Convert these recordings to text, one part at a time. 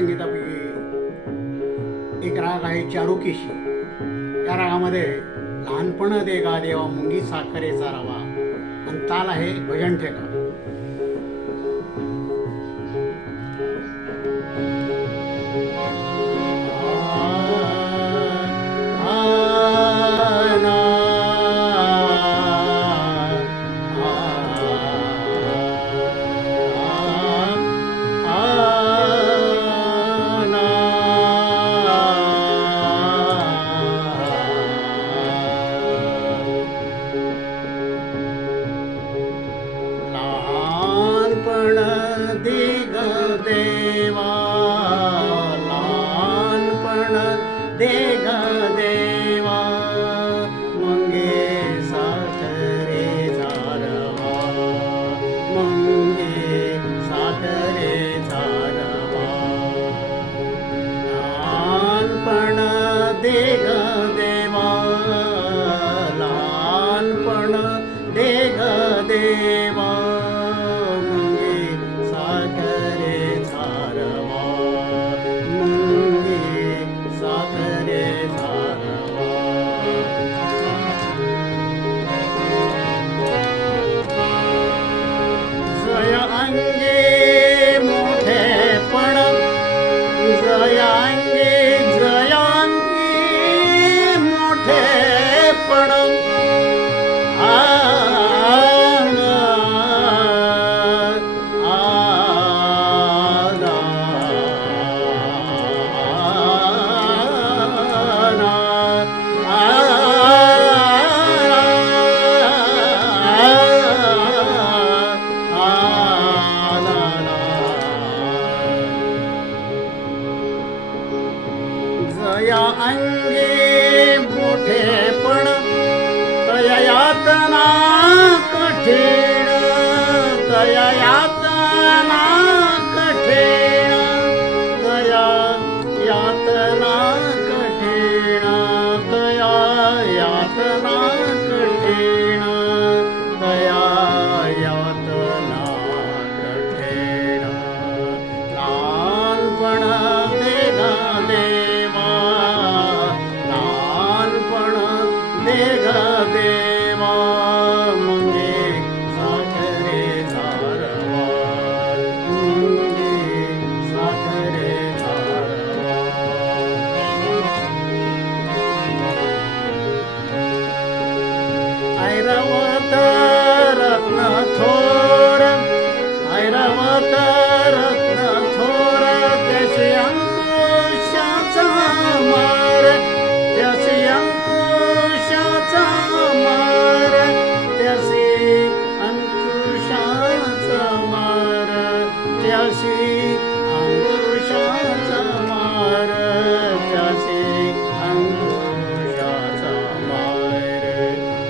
संगीतापैकी एक राग आहे चारुकेशी. त्या रागामध्ये लहानपण दे गा देवा मुंगी साखरेचा रवा. आणि ताल आहे भजन ठेका. તયા અંગે મોઠે પણ તયા યાતના કઠિન તયા I'm not a চাষি অন্তর্ষাচ আমার চাষি অন্তর্ষাচ আমার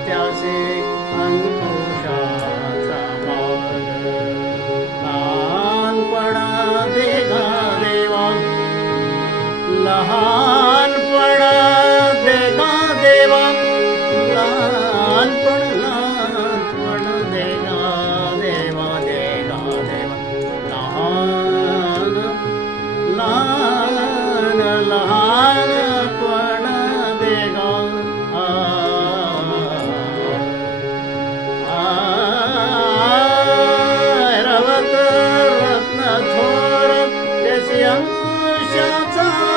চাষি অন্তর্ষাচ আমার। লহানপণা দেখা দেবা লহানপণা দেখা দেবা লহানপণা 家在。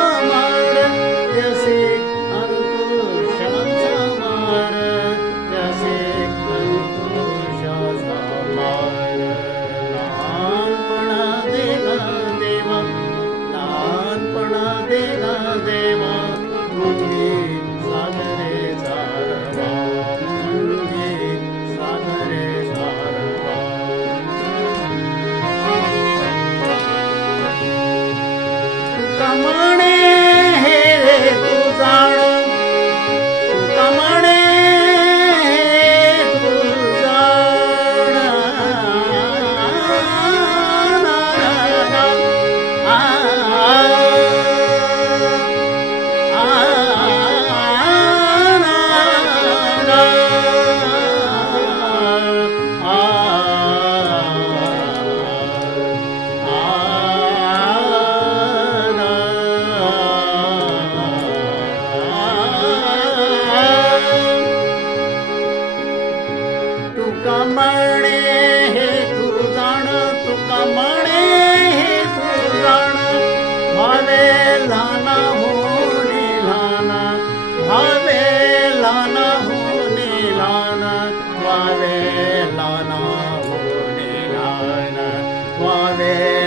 Swami Lana Muni Lana Swami